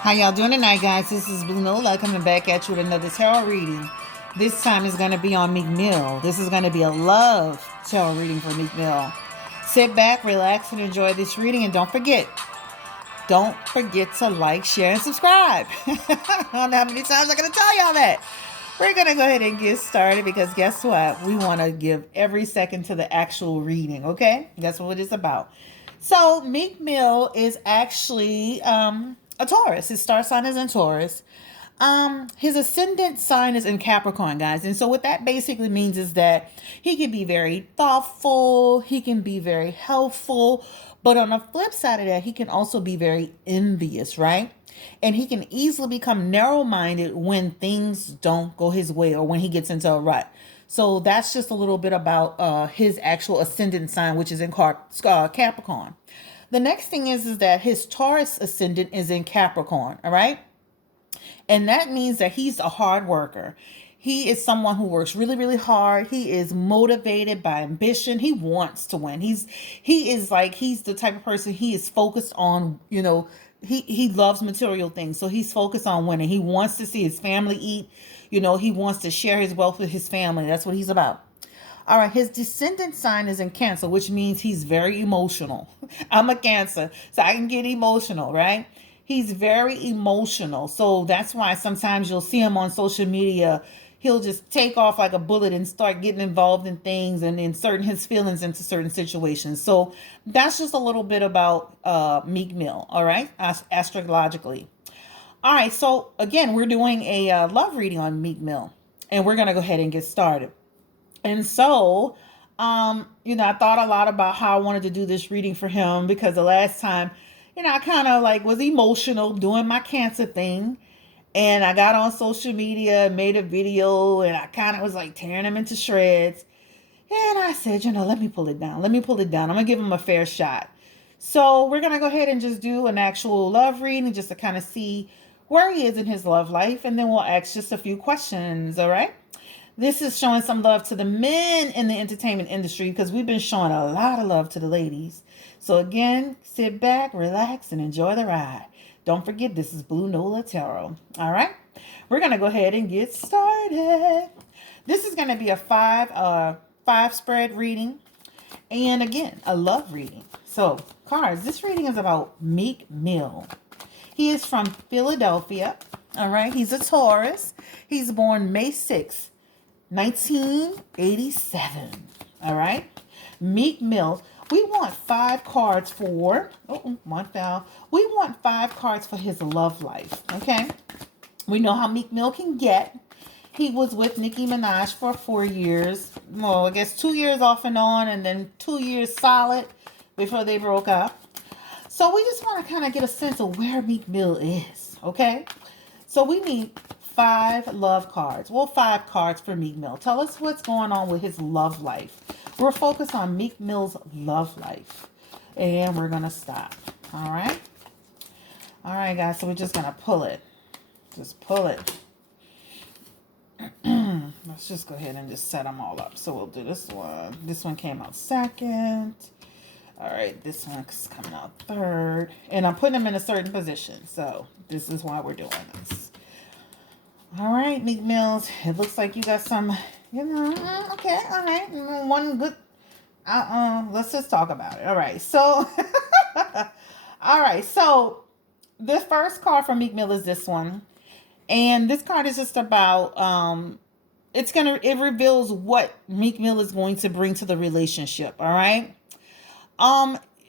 How y'all doing tonight, guys? This is Blue Nola coming back at you with another tarot reading. This time is going to be on Meek Mill. This is going to be a love tarot reading for Meek Mill. Sit back, relax, and enjoy this reading. And don't forget to like, share, and subscribe. I don't know how many times I'm going to tell y'all that. We're going to go ahead and get started because guess what? We want to give every second to the actual reading, okay? That's what it's about. So Meek Mill is actually a Taurus. His star sign is in Taurus. His ascendant sign is in Capricorn, guys. And so what that basically means is that he can be very thoughtful, he can be very helpful, but on the flip side of that, he can also be very envious, right? And he can easily become narrow-minded when things don't go his way or when he gets into a rut. So that's just a little bit about his actual ascendant sign, which is in Capricorn. The next thing is that his Taurus ascendant is in Capricorn, all right? And that means that he's a hard worker. He is someone who works really, really hard. He is motivated by ambition. He wants to win. He's the type of person, he is focused on, he loves material things. So he's focused on winning. He wants to see his family eat. He wants to share his wealth with his family. That's what he's about. All right, his descendant sign is in Cancer, which means he's very emotional. I'm a Cancer, so I can get emotional, right? He's very emotional. So that's why sometimes you'll see him on social media. He'll just take off like a bullet and start getting involved in things and inserting his feelings into certain situations. So that's just a little bit about Meek Mill, all right, astrologically. All right, so again, we're doing a love reading on Meek Mill, and we're going to go ahead and get started. And so, I thought a lot about how I wanted to do this reading for him because the last time, I kind of like was emotional doing my Cancer thing. And I got on social media, made a video, and I kind of was like tearing him into shreds. And I said, let me pull it down. Let me pull it down. I'm going to give him a fair shot. So we're going to go ahead and just do an actual love reading just to kind of see where he is in his love life. And then we'll ask just a few questions, all right? This is showing some love to the men in the entertainment industry because we've been showing a lot of love to the ladies. So again, sit back, relax, and enjoy the ride. Don't forget, this is Blue Nola Tarot. All right, we're gonna go ahead and get started. This is gonna be a five spread reading, and again, a love reading. So, cards. This reading is about Meek Mill. He is from Philadelphia. All right, he's a Taurus. He's born May 6th, 1987. All right. Meek Mill. We want 5 cards for, one fell. We want 5 cards for his love life. Okay. We know how Meek Mill can get. He was with Nicki Minaj for 4 years. Well, I guess 2 years off and on, and then 2 years solid before they broke up. So we just want to kind of get a sense of where Meek Mill is. Okay. So we need 5 love cards. Well, 5 cards for Meek Mill. Tell us what's going on with his love life. We're focused on Meek Mill's love life. And we're going to stop. All right. All right, guys. So we're just going to pull it. Just pull it. Let's just go ahead and just set them all up. So we'll do this one. This one came out second. All right. This one's coming out third. And I'm putting them in a certain position. So this is why we're doing this. All right, Meek Mills. It looks like you got some, okay, all right. One good, let's just talk about it. All right, so, all right, so the first card from Meek Mill is this one. And this card is just about, it reveals what Meek Mill is going to bring to the relationship, all right?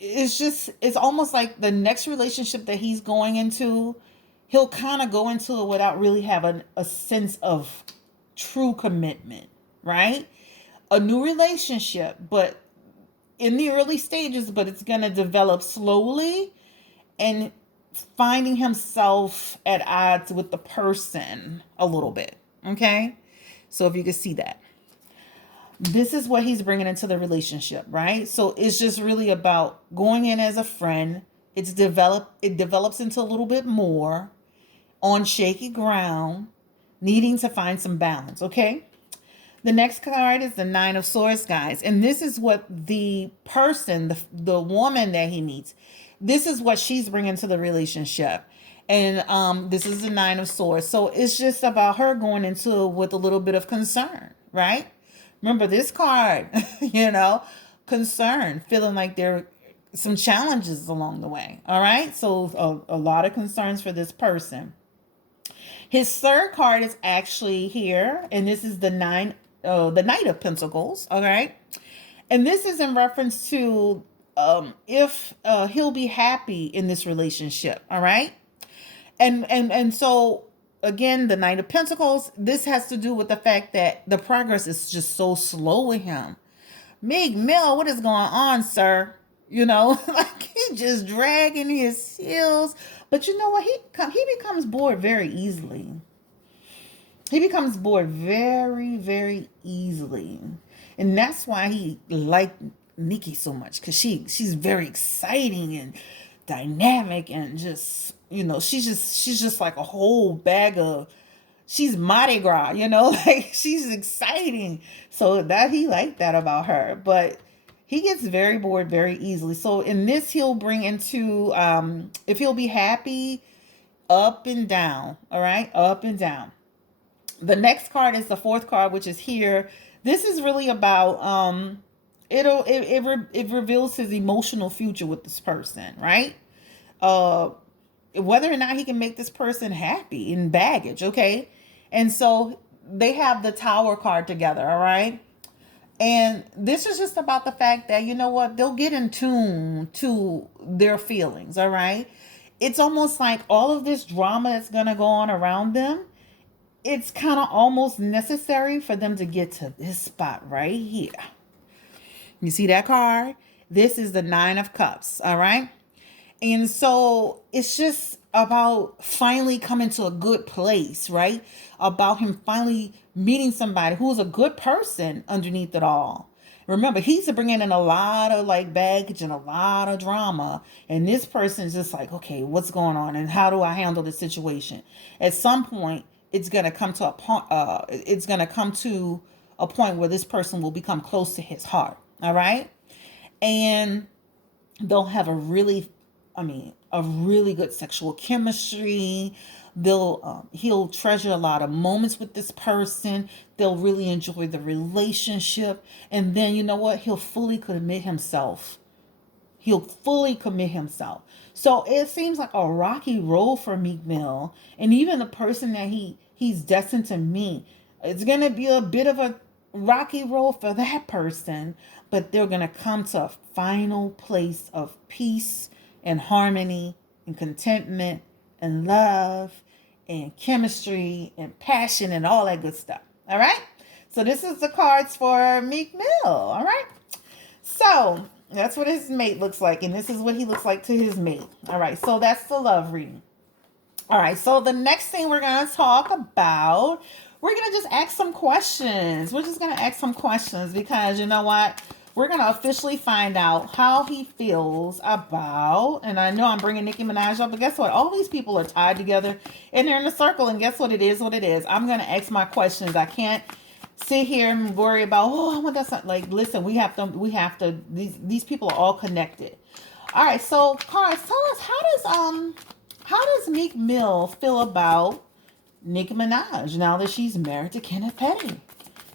It's almost like the next relationship that he's going into, he'll kind of go into it without really having a sense of true commitment, right? A new relationship, but in the early stages, but it's going to develop slowly and finding himself at odds with the person a little bit, okay? So if you can see that. This is what he's bringing into the relationship, right? So it's just really about going in as a friend. It develops into a little bit more on shaky ground, needing to find some balance, okay? The next card is the 9 of Swords, guys. And this is what the person, the woman that he meets, this is what she's bringing to the relationship. And this is the Nine of Swords. So it's just about her going into it with a little bit of concern, right? Remember this card, you know, concern, feeling like there are some challenges along the way. All right. So a lot of concerns for this person. His third card is actually here, and this is the Knight of Pentacles. All right. And this is in reference to if he'll be happy in this relationship. All right. And so again, the Knight of Pentacles, this has to do with the fact that the progress is just so slow with him. Meek Mill, what is going on, sir? You know, like he just dragging his heels. But you know what? He becomes bored very easily. He becomes bored very, very easily. And that's why he liked Nicki so much, because she's very exciting and dynamic, and just, you know, she's just like a whole bag of, she's Mardi Gras, you know, like she's exciting. So that he liked that about her. But he gets very bored very easily. So in this, he'll bring into if he'll be happy, up and down. All right, up and down. The next card is the fourth card, which is here. This is really about it reveals his emotional future with this person, right? uh Whether or not he can make this person happy in baggage. Okay. And so they have the Tower card together. All right. And this is just about the fact that, you know what, they'll get in tune to their feelings. All right. It's almost like all of this drama that's going to go on around them, it's kind of almost necessary for them to get to this spot right here. You see that card? This is the Nine of Cups. All right. And so it's just about finally coming to a good place, right? About him finally meeting somebody who's a good person underneath it all. Remember, he's bringing in a lot of like baggage and a lot of drama. And this person's just like, okay, what's going on? And how do I handle the situation? At some point, it's going to come to a point, it's going to come to a point where this person will become close to his heart. All right. And they'll have a really good sexual chemistry. He'll treasure a lot of moments with this person. They'll really enjoy the relationship. And then, you know what? He'll fully commit himself. So it seems like a rocky road for Meek Mill. And even the person that he's destined to meet, it's going to be a bit of a rocky road for that person. But they're going to come to a final place of peace and harmony and contentment and love and chemistry and passion and all that good stuff. All right. So this is the cards for Meek Mill. All right. So that's what his mate looks like. And this is what he looks like to his mate. All right. So that's the love reading. All right. So the next thing we're going to talk about, we're going to just ask some questions. We're just going to ask some questions because you know what? We're going to officially find out how he feels about, and I know I'm bringing Nicki Minaj up, but guess what? All these people are tied together and they're in a circle, and guess what it is? I'm going to ask my questions. I can't sit here and worry about, oh, I want that. Like, listen, we have to, these people are all connected. All right. So, cards, tell us, how does Meek Mill feel about Nicki Minaj now that she's married to Kenneth Petty?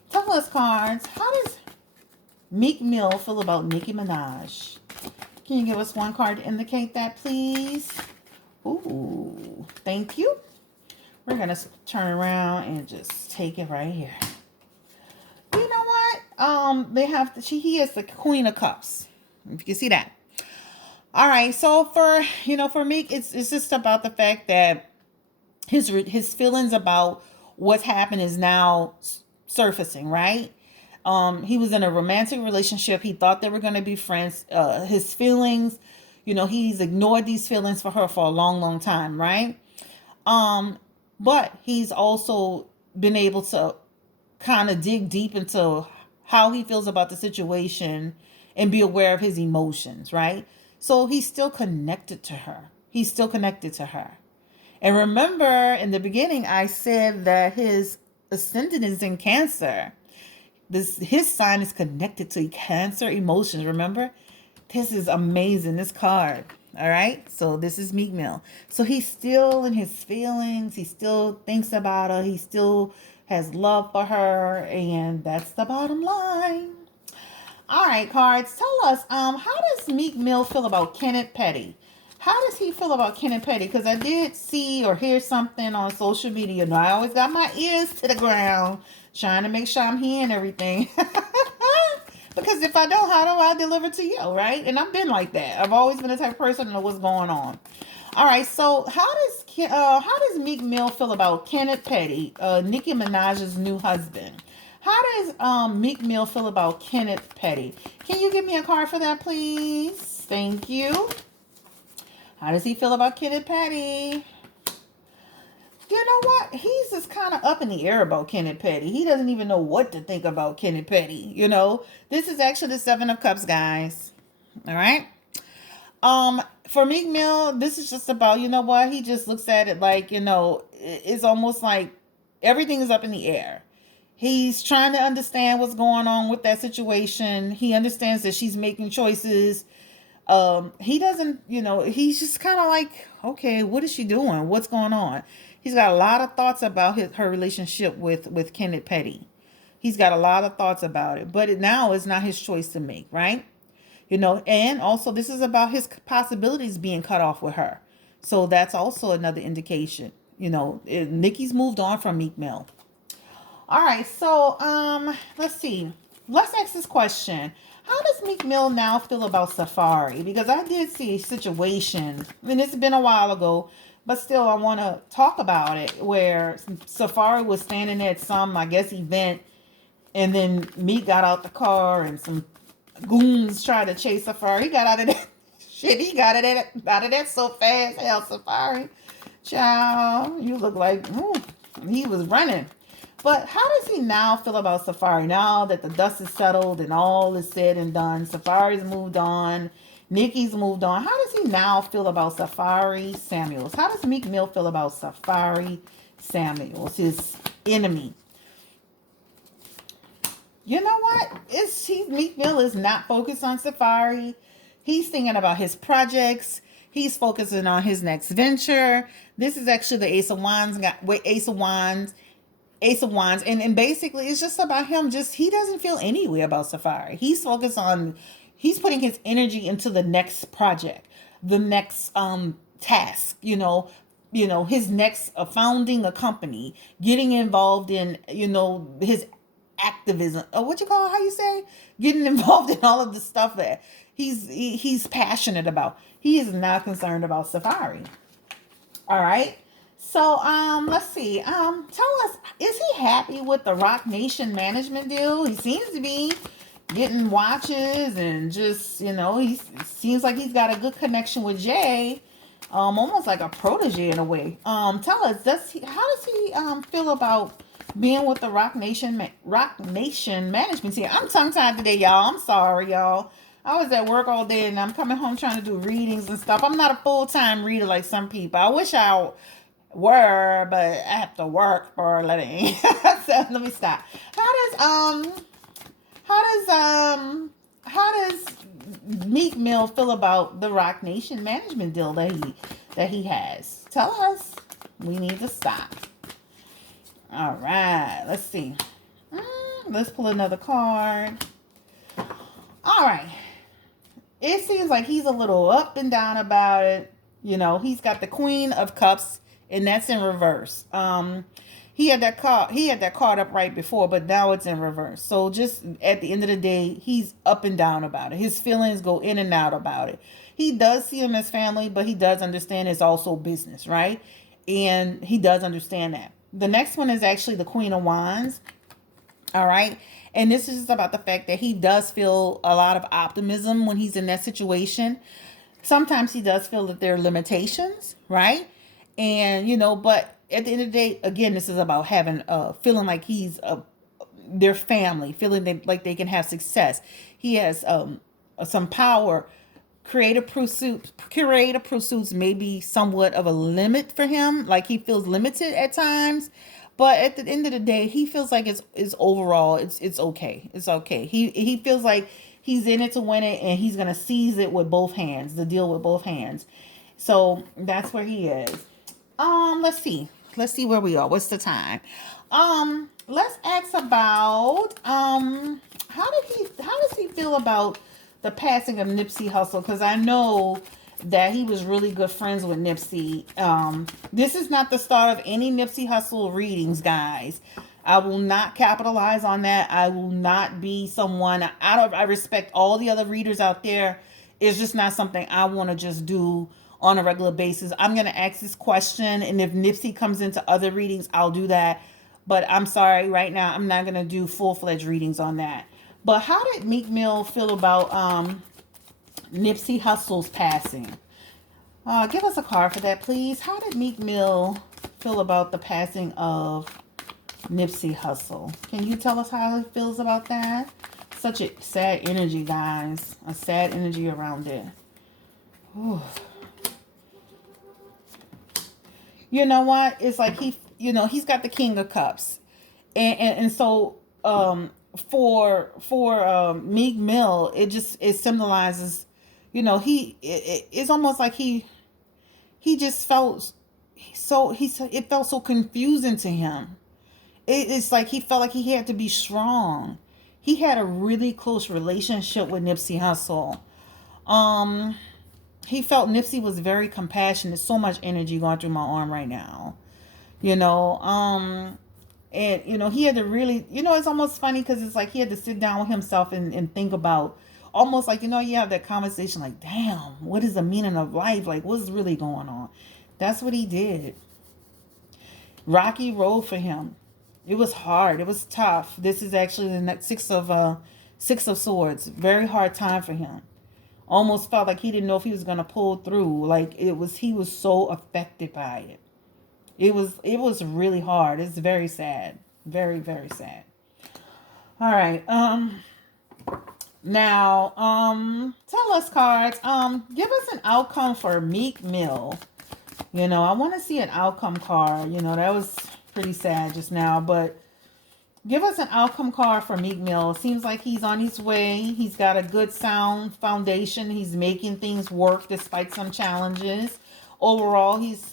Tell us, cards, how does Meek Mill feel about Nicki Minaj? Can you give us one card to indicate that, please? Ooh, thank you. We're going to turn around and just take it right here. You know what? He is the Queen of Cups. If you can see that. All right. So for Meek, it's just about the fact that his feelings about what's happened is now surfacing, right? He was in a romantic relationship. He thought they were going to be friends. His feelings, he's ignored these feelings for her for a long, long time, right? But he's also been able to kind of dig deep into how he feels about the situation and be aware of his emotions, right? So he's still connected to her. And remember, in the beginning, I said that his ascendant is in Cancer. His sign is connected to Cancer emotions. Remember, this is amazing. This card. All right. So this is Meek Mill. So he's still in his feelings. He still thinks about her. He still has love for her. And that's the bottom line. All right, cards. Tell us, how does Meek Mill feel about Kenneth Petty? How does he feel about Kenneth Petty? Because I did see or hear something on social media. You know, I always got my ears to the ground, trying to make sure I'm hearing everything. Because if I don't, how do I deliver to you, right? And I've been like that. I've always been the type of person to know what's going on. All right, so how does Meek Mill feel about Kenneth Petty, Nicki Minaj's new husband? How does Meek Mill feel about Kenneth Petty? Can you give me a card for that, please? Thank you. How does he feel about Kenneth Petty? You know what? He's just kind of up in the air about Kenneth Petty. He doesn't even know what to think about Kenneth Petty. You know, this is actually the Seven of Cups, guys. All right. For Meek Mill, this is just about, you know what? He just looks at it like, it's almost like everything is up in the air. He's trying to understand what's going on with that situation. He understands that she's making choices. He doesn't, he's just kind of like, okay, what is she doing? What's going on? He's got a lot of thoughts about her relationship with Kenneth Petty. He's got a lot of thoughts about it, but now it's not his choice to make, right? And also this is about his possibilities being cut off with her. So that's also another indication. Nikki's moved on from Meek Mill. All right, so let's see. Let's ask this question. How does Meek Mill now feel about Safari? Because I did see a situation, I mean, it's been a while ago, but still I want to talk about it, where Safari was standing at some, I guess, event, and then Meek got out the car and some goons tried to chase Safari. He got out of that shit. He got out of that so fast. Hell, Safari, child, you look like he was running. But how does he now feel about Safari? Now that the dust is settled and all is said and done, Safari's moved on, Nicki's moved on. How does he now feel about Safari Samuels? How does Meek Mill feel about Safari Samuels, his enemy? You know what? Meek Mill is not focused on Safari. He's thinking about his projects. He's focusing on his next venture. This is actually the Ace of Wands. Ace of Wands. And basically it's just about him. He doesn't feel any way about Safari. He's putting his energy into the next project, the next task, his next founding a company, getting involved in, his activism, or what you call it, how you say, getting involved in all of the stuff that he's passionate about. He is not concerned about Safari. All right. So let's see. Tell us, is he happy with the Rock Nation management deal? He seems to be getting watches, and just, he seems like he's got a good connection with Jay. Almost like a protege in a way. Tell us, how does he feel about being with the Rock Nation management team? I'm tongue tied today, y'all. I'm sorry, y'all. I was at work all day and I'm coming home trying to do readings and stuff. I'm not a full-time reader like some people. I wish I were, but I have to work for a living. So let me stop. How does Meek Mill feel about the Rock Nation management deal that he has? Tell us. We need to stop. All right, let's see. Let's pull another card. All right. It seems like he's a little up and down about it. He's got the Queen of Cups, and that's in reverse. He had that card up right before, but now it's in reverse. So just at the end of the day, he's up and down about it. His feelings go in and out about it. He does see him as family, but he does understand it's also business, right? And he does understand that. The next one is actually the Queen of Wands. All right. And this is just about the fact that he does feel a lot of optimism when he's in that situation. Sometimes he does feel that there are limitations, right? And, but at the end of the day, again, this is about having, feeling like he's their family, feeling like they can have success. He has some power. Creative pursuits may be somewhat of a limit for him. Like he feels limited at times. But at the end of the day, he feels like it's overall it's okay. It's okay. He feels like He's in it to win it, and he's gonna seize it with both hands. The deal with both hands. So that's where he is. Let's see. Let's see where we are. What's the time? Let's ask about how does he feel about the passing of Nipsey Hussle? Because I know that he was really good friends with Nipsey. This is not the start of any Nipsey Hussle readings, guys. I will not capitalize on that. I will not be someone. I respect all the other readers out there. It's just not something I want to just do on a regular basis. I'm going to ask this question, and if Nipsey comes into other readings, I'll do that. But I'm sorry, right now, I'm not going to do full-fledged readings on that. But how did Meek Mill feel about Nipsey Hussle's passing? Give us a card for that, please. How did Meek Mill feel about the passing of Nipsey Hussle? Can you tell us how he feels about that? Such a sad energy, guys. A sad energy around it. Whew. You know what? It's like he's got the King of Cups, and so for Meek Mill, it symbolizes, it's almost like he just felt it felt so confusing to him. It's like he felt like he had to be strong. He had a really close relationship with Nipsey Hussle. He felt Nipsey was very compassionate. So much energy going through my arm right now. And he had to really, it's almost funny because it's like he had to sit down with himself and think about, almost like, you have that conversation like, damn, what is the meaning of life? Like, what's really going on? That's what he did. Rocky road for him. It was hard. It was tough. This is actually the next Six of Swords. Very hard time for him. Almost felt like he didn't know if he was going to pull through. Like he was so affected by it. It was really hard. It's very sad. Very, very sad. All right. Now, tell us, cards. Give us an outcome for Meek Mill. I want to see an outcome card. That was pretty sad just now, but give us an outcome card for Meek Mill. Seems like he's on his way. He's got a good sound foundation. He's making things work despite some challenges. Overall, he's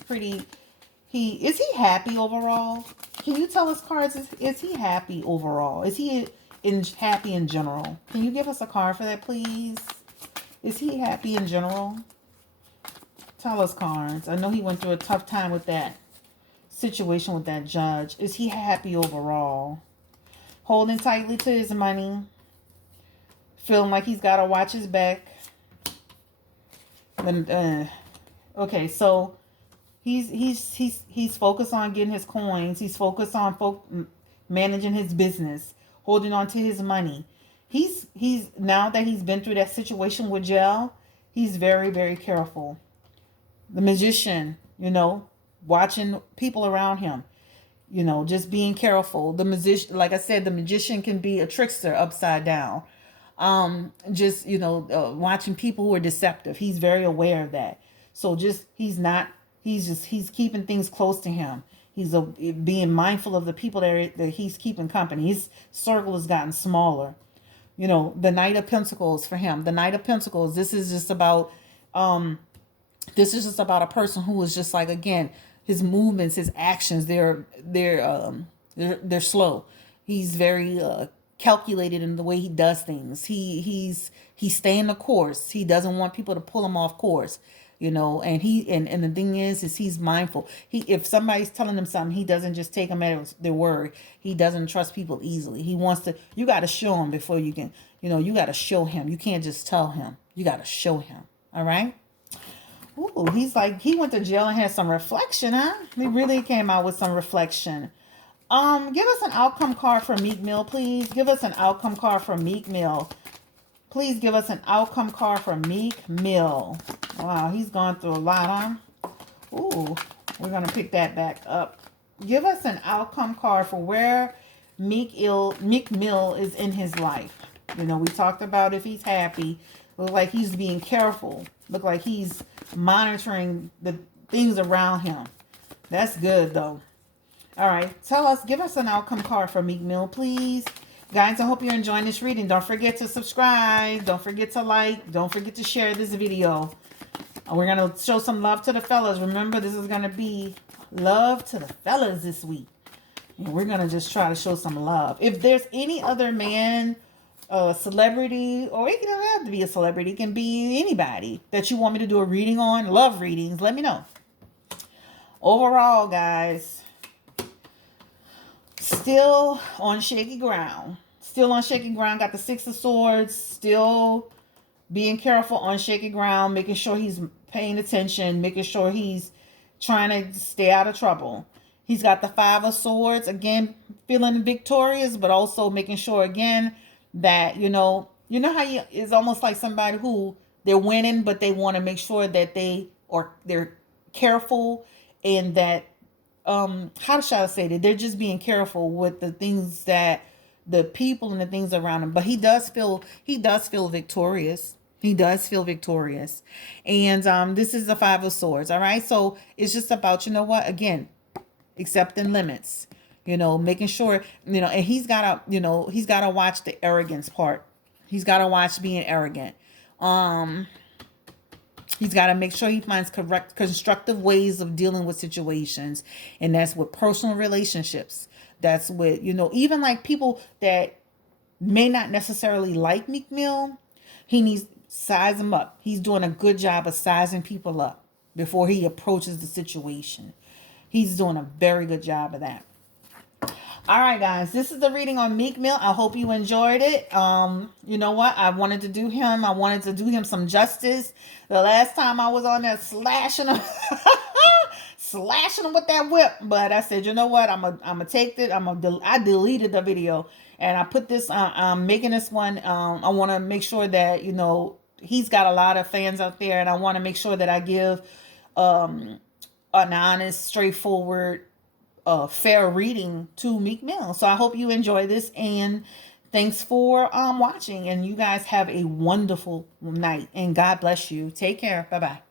pretty. Is he happy overall? Can you tell us, cards? Is he happy overall? Is he happy in general? Can you give us a card for that, please? Is he happy in general? Tell us, cards. I know he went through a tough time with that situation with that judge. Is he happy overall? Holding tightly to his money. Feeling like he's got to watch his back. Okay, so he's focused on getting his coins. He's focused on managing his business, holding on to his money. He's now that he's been through that situation with jail, he's very, very careful. The magician, watching people around him, just being careful. The magician, like I said, the magician can be a trickster upside down. Watching people who are deceptive. He's very aware of that. So he's keeping things close to him. He's being mindful of the people that he's keeping company. His circle has gotten smaller. The Knight of Pentacles for him. The Knight of Pentacles. This is just about a person who is just like, again, his movements, his actions, they're slow. He's very calculated in the way he does things. He's staying the course. He doesn't want people to pull him off course. And the thing is he's mindful. If somebody's telling him something, he doesn't just take them at their word. He doesn't trust people easily. You got to show him before you can, you got to show him. You can't just tell him. You got to show him. All right. Ooh, he's like, he went to jail and had some reflection, huh? He really came out with some reflection. Give us an outcome card for Meek Mill, please. Give us an outcome card for Meek Mill. Please give us an outcome card for Meek Mill. Wow, he's gone through a lot, huh? Ooh, we're going to pick that back up. Give us an outcome card for where Meek Mill is in his life. We talked about if he's happy. Look like he's being careful. Look like he's monitoring the things around him. That's good, though. All right. Give us an outcome card for Meek Mill, please. Guys, I hope you're enjoying this reading. Don't forget to subscribe. Don't forget to like. Don't forget to share this video. We're going to show some love to the fellas. Remember, this is going to be love to the fellas this week. And we're going to just try to show some love. If there's any other man, celebrity, or it doesn't have to be a celebrity. It can be anybody that you want me to do a reading on. Love readings. Let me know. Overall, guys, still on shaky ground. Still on shaky ground. Got the Six of Swords. Still being careful on shaky ground. Making sure he's paying attention. Making sure he's trying to stay out of trouble. He's got the Five of Swords. Again, feeling victorious, but also making sure, again, that, you know how it's almost like somebody who they're winning, but they want to make sure that they're careful, and that, how shall I say that they're just being careful with the things that the people and the things around him. But he does feel victorious. He does feel victorious. And this is the Five of Swords. All right. So it's just about, you know what, again, accepting limits, making sure, and he's got to watch the arrogance part. He's got to watch being arrogant. He's got to make sure he finds constructive ways of dealing with situations. And that's with personal relationships. That's with, even like people that may not necessarily like Meek Mill. He needs to size them up. He's doing a good job of sizing people up before he approaches the situation. He's doing a very good job of that. All right, guys, this is the reading on Meek Mill. I hope you enjoyed it. You know what? I wanted to do him some justice. The last time I was on there slashing him, slashing him with that whip. But I said, you know what? I'm gonna take it. I deleted the video and I put this. I'm making this one. I want to make sure that he's got a lot of fans out there, and I want to make sure that I give an honest, straightforward, fair reading to Meek Mill. So I hope you enjoy this, and thanks for watching, and you guys have a wonderful night, and God bless you. Take care. Bye-bye.